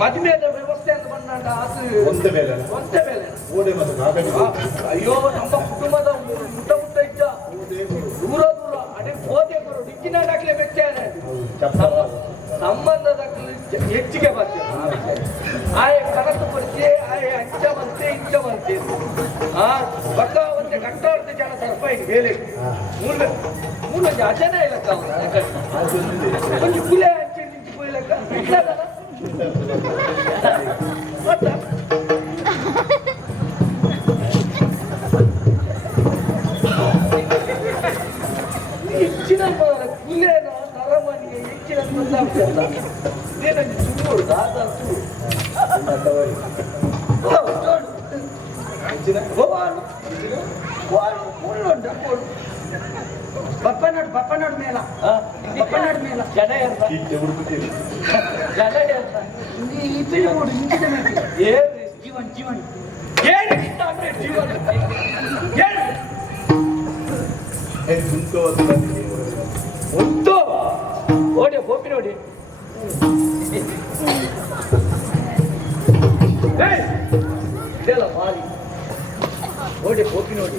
ಮದುವೆದ ವ್ಯವಸ್ಥೆ ಅಂತ ಬಂದಾಗ ಅದು ಒಂದೇ ಮೇಲೆ ಒಂದೇ ಮೇಲೆ ಓಡೆ ಮತ್ತು ಅಯ್ಯೋ ನಮ್ಮ ಕುಟುಂಬದ ಮುಟ್ಟ ಮುಟ್ಟ ಇದ್ದ. ದೂರ ದೂರ ಅದೇ ಹೋದೆ ಬರು ಡಿಕ್ಕಿನ ದಾಖಲೆ ಬೆಚ್ಚಾರೆ ಸಂಬಂಧ ದಾಖಲೆ ಹೆಚ್ಚಿಗೆ ಬರ್ತೇವೆ ಆಯೆ ಕನಸು ಪರಿಚಯ ಆಯೆ ಅಂಚ ಬಂತೆ ಇಂಚ ಬಂತೆ. ಆ ಬಕ್ಕ ಒಂದೇ ಕಟ್ಟಾಡ್ದ ಜನ ಸರ್ಪ ಹೇಳಿ. ಮೂಲ ಮೂಲ ಅಜನೇ ಇಲ್ಲ ಕುಲೆ ಅಂಚೆ ನಿಂತು ಹೆಚ್ಚಿನ ಮಾರ ಕುಲೇನ ನರಮನಿಗೆ ಹೆಚ್ಚಿನ ಗೊತ್ತಾಗ್ತಲ್ಲ ಇದೇನಂಗೆ ಸುಮ್ಮರು ದಾದ ಬಪ್ಪನಾಡು ಬಪ್ಪನಾಡು ಮೇಲ. ಬಪ್ಪನಾಡು ಮೇಲ. ಜನ ಇರ್ತ ಮೇಲ ಜನ ಇರ್ತ ಈ ಈ ಪಿಳಿ ನೋಡು ಏನು ಜೀವನ್ ಜೀವನ್. ಏನು ಅಂದ್ರೆ ಜೀವನ್? ಏನು ಉಂಟು ಓಡಿ ಹೋಗಿ ನೋಡಿ ಏಯ್! ಇದೆಲ್ಲ ಬಾರಿ. ಓಡಿ ಹೋಗಿ ನೋಡಿ.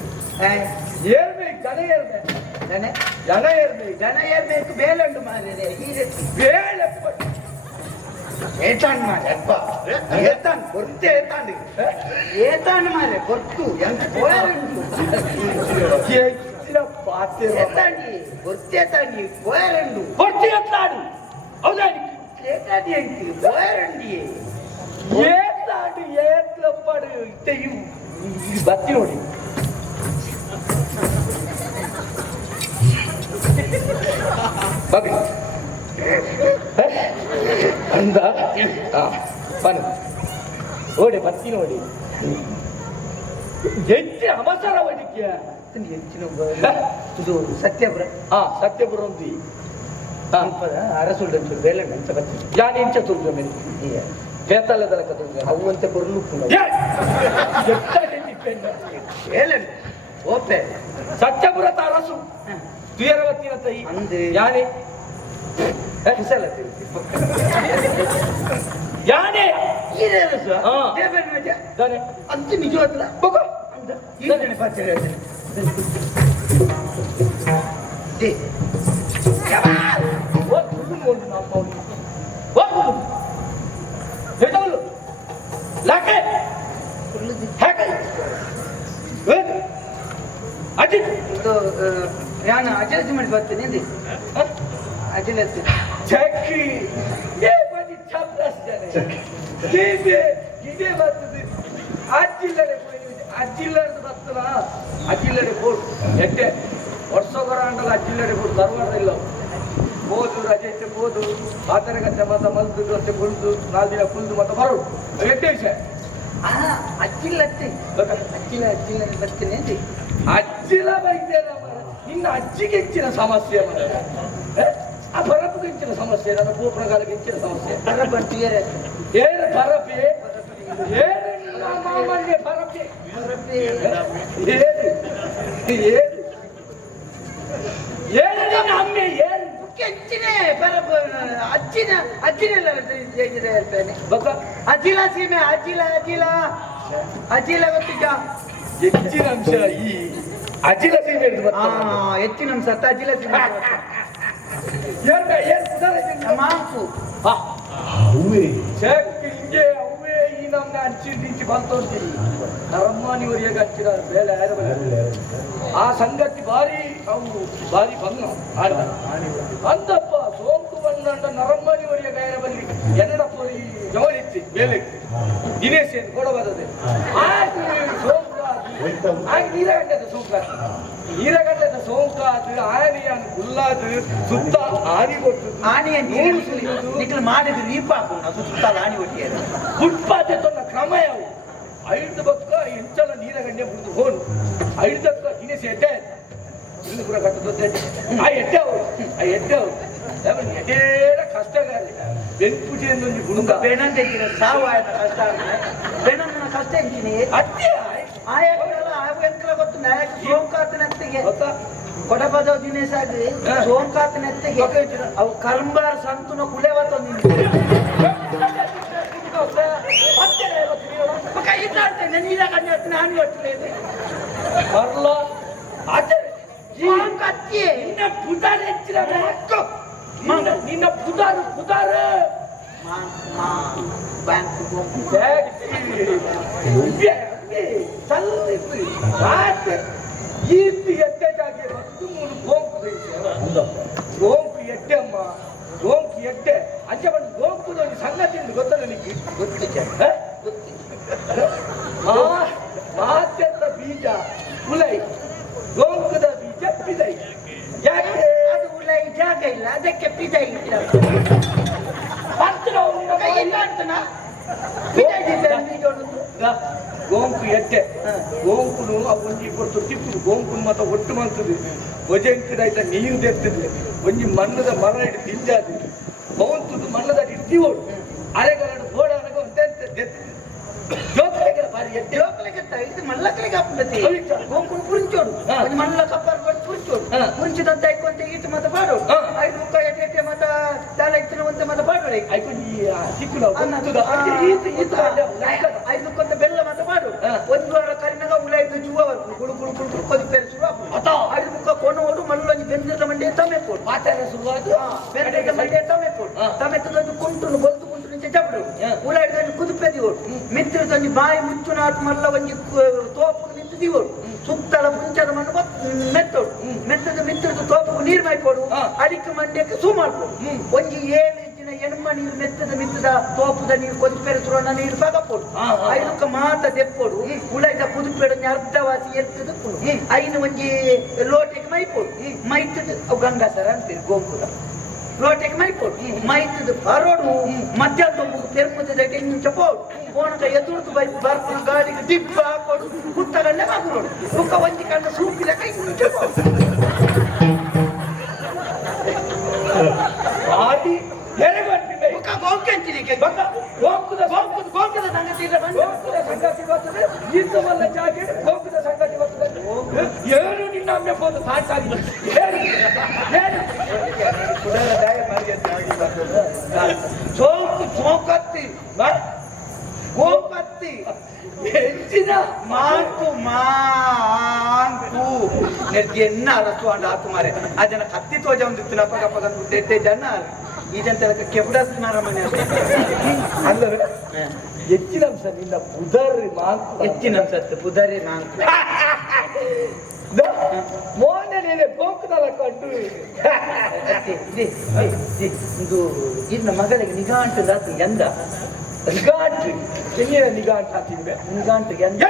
ಏರ್ಬೇಕು ಜನ ಏರ್ಬೇಕು ದನೆ ಜನ ಏರ್ಬೇಕು ದನ ಏರ್ಬೇಕು ಬೇಲಂಡು ಮಾರಿದೆ ಹೀರೆ ಬೇಳೆ ಏತಾನ್ ಮಾರೆ ಅಪ್ಪ ಏತಾನ್ ಕೊರ್ತೆ ಏತಾನ್ ಏತಾನ್ ಮಾರೆ ಕೊರ್ತು ಎಂತ ಕೋಯರಂಡು ಹೆಚ್ಚಿನ ಪಾತ್ರೆ ಏತಾಂಡಿ ಕೊರ್ತೆ ಏತಾಂಡಿ ಕೋಯರಂಡು ಹೊಟ್ಟಿ ಎತ್ತಾಡು ಹೌದಾ ಏತಾಂಡಿ ಅಂತಿ ಕೋಯರಂಡಿ ಏತ್ತಾಡು ಏತ್ಲಪ್ಪಾಡು ಇತ್ತೆ ಇವು ಇದು ಬತ್ತಿ ನೋಡಿ ಬಗ್ಗಿ ಅಂದ ಆ, ಬನ್ನಿ ಓಡಿ ಬತ್ತಿ ನೋಡಿ ಹೆಚ್ಚಿನ ಅವಸರ ಹೊಡಿದ್ಯಾ ಹೆಚ್ಚಿನ ಇದು ಸತ್ಯಪುರ ಹಾ ಸತ್ಯಪುರ ఉంది ಹಾ ಅರಸುಲ್ಡ ಬೇಲಂಡು ಅಂತ ಬರ್ತೀನಿ ಯಾನಿ ಇಂಚ ತುರ್ದು ಮೇಲೆ ಬೇತಲ್ಲದಲ್ಲ ಕದ್ದು ಅವು ಅಂತ ಕೊರ್ಲು ಬೇಲಂಡು ಓಪೆ ತುಯರವತ್ತಿನ ತೈ ಅಂದೆ ಯಾನೆ ಅಂತ ನಿಜವಾಗ್ಲ? ಬಗೋ ಅಂತ. ನಾನು ಬರ್ತೀನಿ ಇಲ್ಲಿ. ಅಜಲತಿ ಚಕ್ಕಿ ಏ ಬದಿ ಚಾಪ್ರಾಸ್ ಜನೆ. ಇದೇ ಇದೇ ಬರ್ತದೆ. ಅಜ್ಜಿಲ್ಲದೆ ಅಜ್ಜಿಲ್ಲದ ಬರ್ತಲ್ಲ ಅಜ್ಜಿಲ್ಲದೆ ಬೋರ್ಡ್ ಎಟ್ಟೆ ವರ್ಷವರ ಅಂಡಲ್ಲ ಅಜ್ಜಿಲ್ಲದೆ ಬೋರ್ಡ್ ಧಾರವಾಡ ಇಲ್ಲ. ಬೋದು ರಜೆ ಇತ್ತೆ ಬೋದು ಆತರಗತ್ತೆ ಮತ ಮಲ್ದು ಅತ್ತೆ ಕುಳ್ದು ನಾಲ್ಕು ದಿನ ಕುಳ್ದು ಮತ್ತೆ ಬರೋದು. ಎಟ್ಟೆ ವಿಷಯ? ಆ ಅಜ್ಜಿಲ್ಲತ್ತೆ ಅಜ್ಜಿಲ್ಲ ಅಜ್ಜಿಲ ಬರ್ತೇನೆ ಎಂದಿ ಅಜ್ಜಿಲ ಬೈದೇನ ಮರ ನಿನ್ನ ಅಜ್ಜಿಗೆ ಹೆಚ್ಚಿನ ಸಮಸ್ಯೆ? ಆ ಬರಪ್ಪಿಗೆ ಹೆಚ್ಚಿನ ಸಮಸ್ಯೆ ನನ್ನ ಗೋಪುರಗಾಲಕ್ಕೆ ಹೆಚ್ಚಿನ ಸಮಸ್ಯೆ. ಏನು ಬರಪೆ ಏನ ಮಾಮನ್ಯ ಏನು ಏನು ಏನು ನಿನ್ನ ಅಮ್ಮೆ ಏನು ಹೆಚ್ಚಿನೇ ಪರಪ ಅಜ್ಜಿನ ಅಜ್ಜಿನೆಲ್ಲ ಹೇಗಿದೆ ಹೇಳ್ತೇನೆ. ಅಜ್ಜಿಲ ಸೀಮೆ ಅಜ್ಜಿಲ ಅಜ್ಜಿಲ ಗೊತ್ತಿದ್ದ ಹೆಚ್ಚಿನ ಅಂಶ ಈ ಅಜಿಲ ಆ ಬರ್ತಾರೆ ಹೆಚ್ಚಿನ ಅಂಶ ಸತ್ತ ಅಜ್ಜಿಲ ಮಾಂಸು. ಏನ್ ಏನ್ ಹಿಂಗೆ ಅವೇ ಈ ಹಂಚಿ ಬಂತೋಂತೀರಿ ನರಮ್ಮನಿವರಿಗೆ ಹಚ್ಚಿದ ಬೇಲೆ ಯಾರು. ಆ ಸಂಗತಿ ಬಾರಿ ಅವು ಬಾರಿ ಬಂದ ಅಂದಪ್ಪ ಸೋಂಕು ಬಂದಂಡ ನರಮ್ಮನಿವರಿಗೆ ಗೈರ ಬಂದಿ ಎನ್ನಡಪ್ಪ ಪೋರಿ ಜವಳಿತ್ತಿ ಬೇಲೆ ದಿನೇಶ್ ಏನು ಕೊಡಬಾರದೆ. ಆ ಹೋಯ್ತಾ ಆಯ್ತು ನೀರಗಂಡದ ಸೋಂಕು ನೀರಗಂಡದ ಸೋಂಕು ಅದು ಆನೆಯನ್ನು ಗುಲ್ಲಾದು ಸುತ್ತ ಆನಿ ಕೊಟ್ಟು ಆನೆಯ ನೀರು ಸುಲಿಯುವುದು ನಿಖಲ್ ಮಾಡಿದ ರೀಪ ಹಾಕೋಣ ಸುತ್ತ ಆಣಿ ಒಟ್ಟಿಗೆ ಫುಟ್ಪಾತ್ ತೊನ್ನ ಕ್ರಮ ಯಾವು ಐದು ಬಕ್ಕ ಎಂಚಲ ನೀರಗಂಡೆ ಮುಂದೆ ಹೋನು. ಐದಕ್ಕ ದಿನೇಶ ಎಡ್ಡೆ ಇನ್ನು ಕೂಡ ಕಟ್ಟದ ಆ ಎಡ್ಡೆ ಅವು ಆ ಎಡ್ಡೆ ಅವು ಎಡೇರ ಕಷ್ಟಗಾರಿ ಬೆನ್ಪುಜಿ ಒಂದು ಗುಣಗ ಬೇಣಂತ ಇದ್ದೀನಿ ಸಾವು ಆಯ್ತು ಕಷ್ಟ ಬೇಣಂತ ಕಷ್ಟ ಇದ್ದೀನಿ ಅತ್ತೆ ಆಯಕ್ಕಲ್ಲ ಗೊತ್ತು ನಾಯಕ ಸೋಂಕಾತನತ್ತೆಗೆ ಕೊಡಪದ ದಿನೇಶ್ ಆಗಿ ಸೋಂಕಾತನತ್ತೆಗೆ ಅವು ಕರ್ಮಾರ ಸಂತುನ ಕುಳೆವ ತಂದಿದ್ದು ನೀನ ಕಣ್ಣು ಹತ್ತಿನ ನಾನು ಹತ್ತಿನ ಬರ್ಲ? ಆಚಾರ್ಯ ಕತ್ತಿ ನಿನ್ನ ಪುದಾರ್ ಹೆಚ್ಚಿನ ನಿನ್ನ ಪುದಾರ್ ಪುದಾರ್ ಬ್ಯಾಂಕ್ ಬ್ಯಾಂಕ್ ಚಲ್ಲಿದ್ರಿ ಎಟ್ಟೆ ಈರ್ತಿ ಎಟ್ಟೆದಾಗಿ ಮೂರು ಗೋಂಪು ಗೋಂಪು ಎಟ್ಟೆ ಅಮ್ಮ ಗೋಂಕು ಎಟ್ಟೆ ಅಂಚೆ ಬಂದು ಗೋಂಪುದ ಒಂದು ಸಂಗತಿ ಗೊತ್ತ ನನಗೆ? ಗೊತ್ತಿದೆ. ಮಾತೆಲ್ಲ ಬೀಜ ಉಲೈ ಗೋಂಕುದ ಬೀಜ ಪಿದೈ. ಯಾಕೆ? ಅದು ಉಲೈ ಜಾಗ ಇಲ್ಲ. ಅದಕ್ಕೆ ಪಿದೈ ಇಲ್ಲ. ಬರ್ತಿರೋ ಇಲ್ಲ ಅಂತನಾ? ಪಿದೈ ಬೀಜ ಗೋಂಕು ಎಟ್ಟೆ. ಗೋಂಕುನು ಒಂಜಿ ಕೊಟ್ಟು ತಿಪ್ಪುದು ಗೋಂಕುನು ಮಾತ್ರ ಒಟ್ಟು ಮಾಡ್ತದೆ ಭಜಂಕಿದ ಆಯ್ತಾ ನೀರು ತೆತ್ತಿದ್ಲೆ ಒಂಜಿ ಮಣ್ಣದ ಮರ ಹಿಡಿದು ತಿಂಜಾದು ಬೌಂತದ್ದು ಮಣ್ಣದ ಹಿಡ್ತೀವಳು ಅರೆಗಾಲ ಬೋಡ ಅರಗ ಅಂತ ತೆತ್ತಿದ್ದೆ ಜೋಕಲೆಗಳ ಬಾರಿ ಎಟ್ಟೆ ಜೋಕಲೆಗೆತ್ತ ಇದು ಮಲ್ಲಕಲೆಗೆ ಹಾಕ್ಬಿಡತ್ತೆ ಗೋಂಕುನು ಪುರಿಂಚೋಡು. ಮಲ್ಲ ಕಪ್ಪರ್ ಕೊಟ್ಟು ಪುರಿಂಚೋಡು. ಪುರಿಂಚಿದಂತ ಐಕೊಂತ ಈಟು ಮಾತ್ರ ಬಾಡೋಡು ಐದು ಮುಖ ಎಟ್ಟೆ ಎಟ್ಟೆ ಮಾತ್ರ ದಾಲ ಇತ್ತಿನ ಒಂತೆ ಮಾತ್ರ ಬಾಡೋಡು ಐಕೊಂಡು ಈ ಸಿಕ್ಕಲು ಈತ ಕುಂಟುನು ಬೊಲ್ದು ಕುಂಟು నుంచి ಚಪ್ಪಡು ಆ. ಉಳ ಹಿಡಿದು ಕುದುಪೆದಿ ಓಡು ಮಿತ್ರ ತಂದು ಬಾಯಿ ಮುಚ್ಚು ನಾಟ್ ಮಲ್ಲ ಒಂಜಿ ತೋಪು ನಿಂತು ದಿಗೋಡು ಸುತ್ತಲ ಮುಂಚದ ಮಣ್ಣು ಮೆತ್ತೋಡು. ಮೆತ್ತದ ಮಿತ್ರದ ತೋಪು ನೀರು ಮೈಕೊಡು ಅದಕ್ಕೆ ಮಂಡ್ಯಕ್ಕೆ ಸೂ ಮಾಡ್ಕೊಡು. ಒಂಜಿ ಏಳು ಇಂಚಿನ ಎಣ್ಮ ನೀರು ಮೆತ್ತದ ಮಿತ್ತದ ತೋಪುದ ನೀರು ಕೊದಿ ಪೆರೆಸುರೋಣ ನೀರು ಆ. ಐದಕ್ಕ ಮಾತ ದೆಪ್ಪೋಡು. ಉಳೈದ ಕುದುಪೆಡು ಅರ್ಧವಾಸಿ ಎತ್ತದು. ಐನು ಒಂಜಿ ಲೋಟೆಗೆ ಮೈತದ ಅವು ಗಂಗಾಸರ ಅಂತೀರಿ ಗೋಂಕುಲ. ಲೋಟೆಗೆ ಮೈಪೋಡು ಮೈತದ ಬರೋಡು ಮಧ್ಯಾಹ್ನ ತೆರ್ಮುದ ಟೆಂಚ ಪೋಡು. ಕೋಣಕ ಎದುರ್ದು ಬೈ ಬರ್ಪನ ಗಾಡಿಗೆ ದಿಪ್ಪ ಹಾಕೋಡು. ಕುತ್ತಗಂಡೆ ಮಗುರೋಡು ಮುಖ ಒಂಜಿ ಕಂಡ ಸೂಪಿದ ಕೈ ಮುಂಚ ಆದಿ ಎರೆಗಟ್ಟಿದೆ ಮುಖ ಗೋಂಕೆಂಚಿನಿಗೆ ಬಕ್ಕ ಗೋಂಕುದ ಗೋಂಕುದ ಗೋಂಕುದ ಸಂಗತಿ ಇಲ್ಲ ಗೋಂಕುದ ಸಂಗತಿ ಬರ್ತದೆ ಈತ ವಲ್ಲ ಜಾಗೆ ಗೋಂಕುದ ಸಂಗತಿ ಬರ್ತದೆ ಏನು ನಿನ್ನ ಅಮ್ಮೆ ಬಂದು ಸಾಕಾಗಿ ಏನು ಏನು ಕುಡಲ ದಾಯ ಮಾಡಿ ಅಂತ ಆಗಿಲ್ಲ ಸೋಂಕು ಸೋಂಕತ್ತಿ ಗೋಪತ್ತಿ ಹೆಚ್ಚಿನ ಮಾಂಕು ಮಾಂಕು. ನೆರ್ಗೆ ಎನ್ನ ಅರಸು ಅಂಡ ಆತು ಮಾರೆ ಆ ಜನ ಕತ್ತಿ ತೋಜ ಒಂದು ಇತ್ತು ಪಗ ಪಗ ಡೆಡ್ಡೆ ಜನ. ಈ ಜನ ಕೆಬಡಸ್ನಾರ ಮನೆ ಅಂದ್ರೆ ಹೆಚ್ಚಿನ ಅಂಶ ನಿನ್ನ ಬುಧರಿ ಮಾಂಕು. ಹೆಚ್ಚಿನ ಅಂಶ ಬುಧರಿ ಮಾಂಕು. ಮೋನೆ ಗೋಂಕುದಲ ಕಂಡು ಇದೆ, ಇನ್ನ ಮಗಳಿಗೆ ನಿಗಾಂಟು ರಾತ್ರಿ ಎಂದ? ನಿಗಾಂಟು ಎಲ್ಲಿನ ನಿಗಾಂಟು ಹಾಕಿದ್ವೆ ನಿಗಾಂಟು ಎಂದ?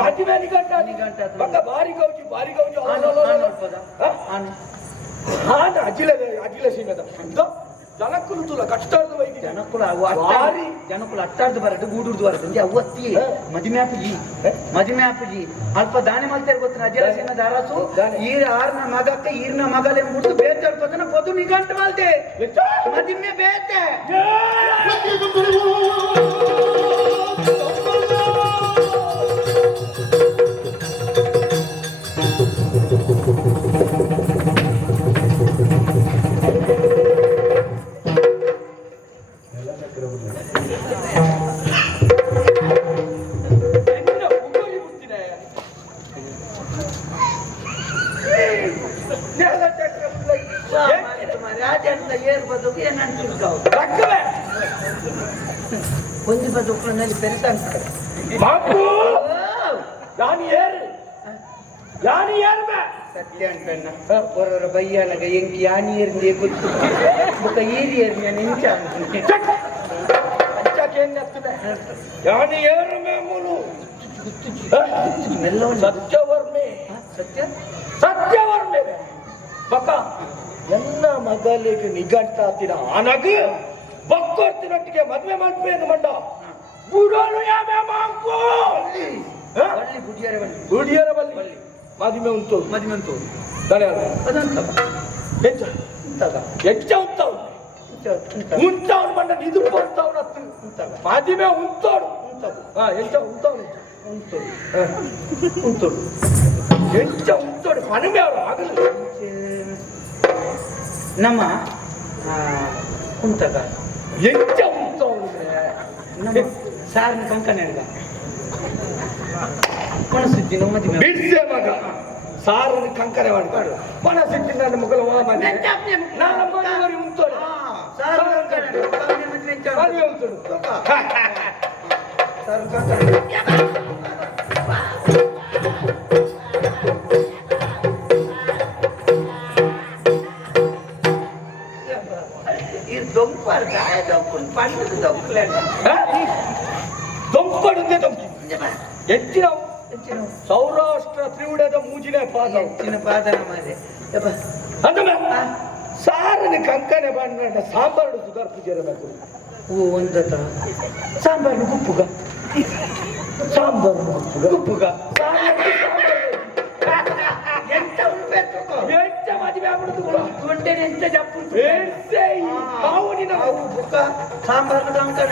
ಮದುವೆ ನಿಗಾಂಟು ಅದು. ಪಕ್ಕ ಬಾರಿ ಗೌಜಿ ಬಾರಿ ಗೌಜಿ. ಆನು ಅಜಿಲ ಅಜಿಲ ಸೀಮೆದ ಜನಕ್ಕಲು ತುಲ ಕಷ್ಟಾರ್ಧ ವೈದ್ಯ ಜನಕ್ಕುಲ ಅವು ಭಾರಿ. ಅಟ್ಟಾಡಿ ಜನಕ್ಕುಲ ಅಟ್ಟಾಡ್ದು ಬರಡು ಗೂಡುರ್ದು ಬರಡು ಅವತ್ತಿ ಮದಿಮೆ ಆಪಿಜಿ ಮದಿಮೆ ಆಪಿಜಿ ಅಲ್ಪ ದಾನಿ ಮಲ್ತೇರ್ ಗೊತ್ತಿನ ಅಜ್ಜಲ ಸಿಂಹ ದಾರಸು. ಈರ ಆರ್ನ ಮಗಕ್ಕೆ ಈರ್ನ ಮಗಲೆ ಮುಟ್ಟು ಬೇತೆ ಹೇಳ್ಕೊತಾನ ಪದು ನಿಗಂಟು ಮಲ್ತೆ ಮದಿಮೆ ಬೇತೆ. ಏರ್ ಬದುಕು ಏನಂತಿರ್ತಾವ ರಕ್ಕವೆ ಒಂದು ಬದುಕುನಲ್ಲಿ ಪೆರಸಂತ ಮಾಕು ಯಾನಿ ಏರು ಯಾನಿ ಏರ್ಮೆ ಸತ್ಯ ಅಂತಣ್ಣ ಹೊರವರ ಬಯ್ಯನಗ ಎಂಕಿ ಯಾನಿ ಏರ್ಂದೇ ಗೊತ್ತು ಬುಕ್ಕ ಈರಿ ಏರ್ಮಿಯ ನಿಂಚ ಅಂಚಕೇನ್ ಎತ್ತನೆ ಯಾನಿ ಏರ್ಮೆ ಮುಲು ಮೆಲ್ಲವನ್ನ ಸತ್ಯವರ್ಮೆ ಸತ್ಯ ಸತ್ಯವರ್ಮೆ ಬಕ್ಕ ಎನ್ನ ಮಗಲಿಗೆ ನಿಗಂಟಾತಿನ ಆನಗ ಬಕ್ಕೊರ್ತಿನೊಟ್ಟಿಗೆ ಮದ್ವೆ ಅಂತ ಮಂಡ ಬುಡೋನು ಯಾಮೆ ಮಾಂಕು? ಹ? ಬಳ್ಳಿ ಬುಡಿಯರ ಬಳ್ಳಿ. ಗುಡಿಯರ ಬಲ್ಲಿ ಮದುವೆ ಉಂಟು. ಮದುವೆ ಅಂತ ದಳೆ ಅದಂತ ಹೆಚ್ಚ ಇಂತದ ಹೆಚ್ಚ ಉಂಟವು ಉಂಟವನು. ಮಂಡ ಇದು ಬರ್ತಾವನ ಮದುವೆ ಉಂಟೋಡು ಹಾ ಎಂತ ಉಂಟವನು. ಉಂಟು ಹ. ಉಂಟು ಎಂತ ಉಂಟೋಡು ಮನಮೆ ಅವರು ಆಗಲ್ಲ. ನಮ್ಮ ಉಂಟದ ಎಂತ ಉಂಟವನು ನಮ್ಮ ಸಾರಿನ ಕಂಕಣ ಹಿಡ್ದ ಕೊಣಸುದ್ದಿನ ಮದುವೆ ಬಿಡ್ಸೆ ಮಗ. ಸಾರನ್ನು ಕಂಕರೆ ಮಾಡ್ತಾರೆ ಮನಸ್ಸಿಟ್ಟು ನನ್ನ ಮಗಳು ಮಾಮನೆ ನನ್ನ ಮನೆಯವರಿಗೆ ಮುಂತೋಡೆ ಸಾರು ಕಂಕಣ. ದೊಂಪುನ್ ಪಂಡದ ದೊಂಪಲೆ ದೊಂಪಡುತ್ತೆ ದೊಂಕಿ ಹೆಚ್ಚಿನ ಹೆಚ್ಚಿನ ಸೌರಾಷ್ಟ್ರ ತ್ರಿವುಡದ ಮೂಜಿನ ಪಾದ ಹೆಚ್ಚಿನ ಪಾದನ ಮಾರೆ ಯಪ್ಪ ಅಂದ್ರೆ ಸಾರನ ಕಂಕನೆ ಬಂಡ ಸಾಂಬಾರು ಸುಧಾರ್ ಪೂಜೆ ಇರಬೇಕು ಹೂ ಒಂದತ ಸಾಂಬಾರು ಗುಪ್ಪುಗ ಸಾಂಬಾರು ಗುಪ್ಪುಗ ಗುಪ್ಪುಗ ಸಾಂಬಾರು ಹೆಚ್ಚ ಮದುವೆ ಆಗ್ಬಿಡುದು ಕೂಡ ಗುಂಡೆ ಎಂತ ಜಪ್ಪು ಬೇಸೆ ಹಾವು ನಿನ್ನ ಅವು ಬುಕ್ಕ ಸಾಂಬಾರು ಕಂಕಣ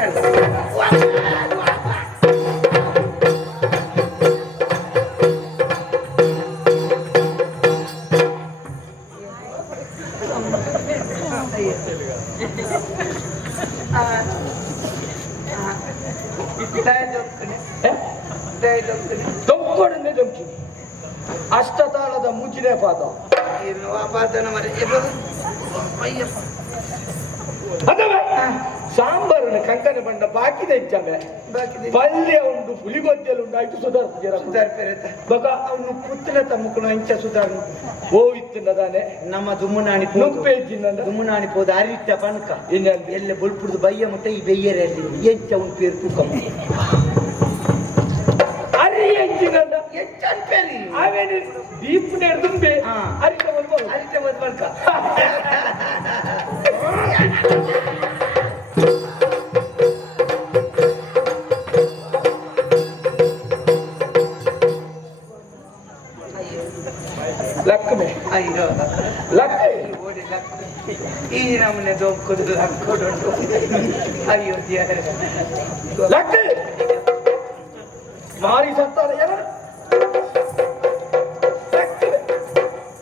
ದೊಂಕೊಡನೆ ದೊಂಕಿ ಅಷ್ಟತಾಳದ ಮುಜಿನೆ ಪಾದ ಅದವ? ಸಾಂಬಾರನ ಕಂಕನೆ ಬಂಡ ಬಾಕಿ ಇಚ್ಚಾವೆ ಪಲ್ಯ ಉಂಡು ಪುಲಿಗೊಜ್ಜಲು ಉಂಟು ಆಯ್ತು ಸುಧಾರ್ ಪೂಜೆ ಬಕ ಅವನು ಪುತ್ತಿನ ತಮ್ಮಕ್ಕಳು ಅಂಚ ಸುಧಾರಣ ಓ ಇತ್ತಿನದಾನೆ ನಮ್ಮ ದುಮ್ಮನಾಣಿ ದುಮ್ಮನಾಣಿ ಪೋದು ಅರಿಟ್ಟ ಇನ್ನಲ್ಲಿ? ಎಲ್ಲ ಬುಲ್ಪುಡ್ದು ಬಯ್ಯ ಮುಟ್ಟ ಈ ಬೆಯ್ಯರಲ್ಲಿ. ಎಂಚ ಉಂಟು ಪೇರು ತೂಕ ಎಂಚಿನದ ಎಂಚ ಅನ್ಪೇರಿ ಅವೇನು ದೀಪ್ ನೆಡ್ದುಂಬೆ. ಅರಿತ ಬರ್ಬೋದು ಅರಿಟ್ಟ ಬದ್ ಬಳ್ಕ ಲಕ್ಕಮೆ ಅಯ್ಯೋ. ಲಕ್ಷ್ಮಿ. ಓಡಿ. ಈ ನಮ್ಮನೆ ದೊಂಕುದು ಲಕ್ಕೊಡುಂಟು ಅಯ್ಯೋ ದೇವರೇ. ಲಕ್ಕ ಮಾರಿ ಸತ್ತಾರ ಯಾರ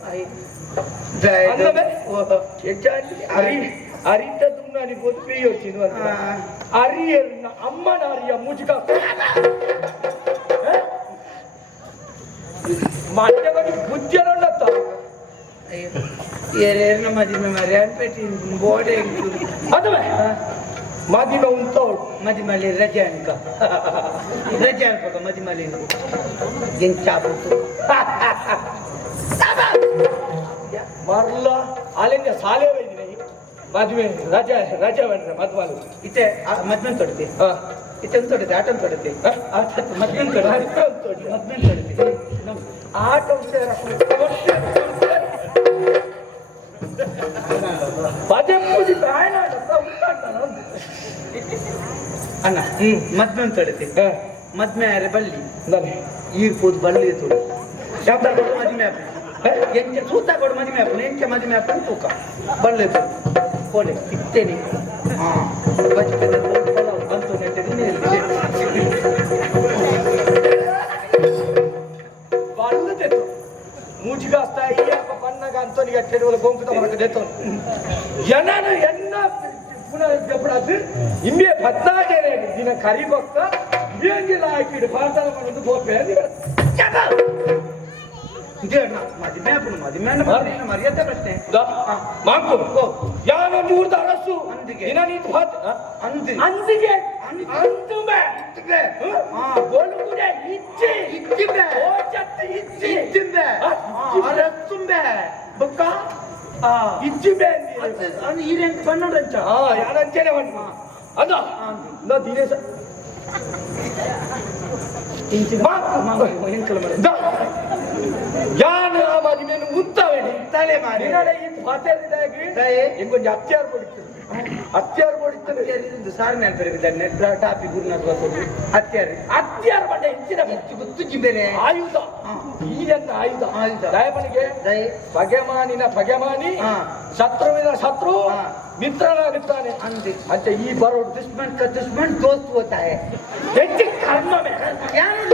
ಅಯ್ಯೋ. ದಯ- ಅಂದವೇ? ಓ. ಹೆಚ್ಚಾಗಿ ಅರಿ ಅರಿತ ದುಮ್ನಾನಿ ಬೋದು ಬೇಯೋಚಿನ ಹಾ. ಅರಿಯನ್ನ ಅಮ್ಮನ ಅರಿಯ ಮುಜುಗ ಮಧ್ಯದಲ್ಲಿ ಬುದ್ಧಿಯರನ್ನತ್ತ ಅಯ್ಯೋ. ಏರೇರ್ನ ಮದಿಮೆ ಉಂಟೋಡು ಮದಿಮಲ್ಲಿ ರಜೆ ಅನ್ಕ ರಜೆ ಅನ್ಕೋಕ ಮದಿಮಲ್ಲಿ ಎಂಚ ಮರ್ಲ ಅಲ್ಲಿಂದ ಸಾಲೆ ಒಯ್ದಿನಿ ಮದುವೆ ರಜೆ ರಜೆ ಬಂದ್ರೆ ಮದ್ವಾಲು ಇತ್ತೆ ಮದ್ವೆ ತೊಡ್ತಿ ಇತ್ತೆ ತೊಡತಿ ಆಟೋನ್ ತೊಡತಿ ಮದ್ವೆ ತೊಡತಿ ಮದ್ಮನ್ ತೊಡತಿ ಆಟ ಪದೇ ಪೂಜಿ ಪ್ರಾಯಣ ಅಣ್ಣ. ಹ್ಮ್ ಮದ್ಮನ್ ತೊಡತಿ ಮದ್ಮೆ ಆರೆ ಬಳ್ಳಿ. ನಾನು ಈರ್ಪೋದು ಬಳ್ಳಿ ತೊಡು. ಶಬ್ದ ಕೊಡು. ಮದಿಮೆ ಆಪು. ಎಂಚ ಸೂತ ಕೊಡು ಮದಿಮೆ ಆಪು. ಎಂಚ ಮದಿಮೆ ಆಪು ತೂಕ. ಬಳ್ಳಿ ತೊಡು. ಕೋಡೆ ಇತ್ತೇನೆ ಹಾ. ಬಚ್ಚಪದ ಬಂತು ನೆಟ್ಟಿದ್ದು ಬಲ್ಲದೆತ್ತು ಮೂಜಿಗಾಸ್ತ ಈಯಪ್ಪ ಪನ್ನಗ ಅಂತೋನಿಗೆ ಅಟ್ಟೆಡುವಲ ಗೊಂಕುತ ಮರಕ ದೆತ್ತು ಎನನು ಬೇಂಗಿಲ ಹಾಕಿಡು ಪಾತಾಳ ಮಾಡೋದು ಗೋಪೆ ಇದೇ ಅಣ್ಣ ಮದಿಮೆ ಆಪು ಮದಿಮೆ ಅಣ್ಣ ಮದಿಮೆ ಮರ್ಯಾದೆ ಪ್ರಶ್ನೆ. ಮಾಂಕು ಯಾನ ಮೂರ್ತ ಅರಸು? ಅಂದಿಗೆ. ದಿನ ನೀತು ಹಾತ್ ಅಂದಿಗೆ. ಅಂದಿ. ಅಂತುಮೆ ಇತ್ತಿಗೆ. ಹಾ. ಗೋಲುಗುಡೆ ಇಚ್ಚಿ ಇತ್ತಿಗೆ. ಓ ಚತ್ತ ಇಚ್ಚಿ ಇಚ್ಚಿಂದೆ ಆ, ಬೊಕ್ಕ? ಆ ಇಚ್ಚಿಮೆ ಅದು ಈರೆಂಟ್ ಬಣ್ಣೋಡಂಚ ಹಾ ಯಾರಂಚನೆ ಬಣ್ಣ ಅದ? ನಾ ದಿನೇಶ ದ ಯಾನ ಆ ಮದಿಮೆನು നിങ്ങളെ നിങ്ങളെ ഈ പാത്തേറിയതാക്കി എനിക്ക് അത്യാർ കൊടുക്കുന്നു ಅತ್ಯಾರ ಕೊಡಿತ್ತು ಸಾರ್ ನೆನಪಿರಿದ್ದಾನೆ ಟಾಪಿ ಗುರುನಾಥ ಬಸವಣ್ಣ ಅತ್ಯಾರ ಅತ್ಯಾರ ಬಂಡ ಹೆಚ್ಚಿನ ಗುತ್ತು ಬೇರೆ ಆಯುಧ. ಈಗಂತ ಆಯುಧ. ಆಯುಧ. ರಾಯಬನಿಗೆ ಜೈ ಭಗಮಾನಿನ ಭಗಮಾನಿ ಶತ್ರುವಿನ ಶತ್ರು ಮಿತ್ರನಾಗುತ್ತಾನೆ ಅಂದಿ. ಅಂತ ಈ ಬರೋ ದುಶ್ಮನ್ ಕ ದುಶ್ಮನ್ ದೋಸ್ತ್ ಓದ್ತಾಯ ಕರ್ಮ ಯಾರು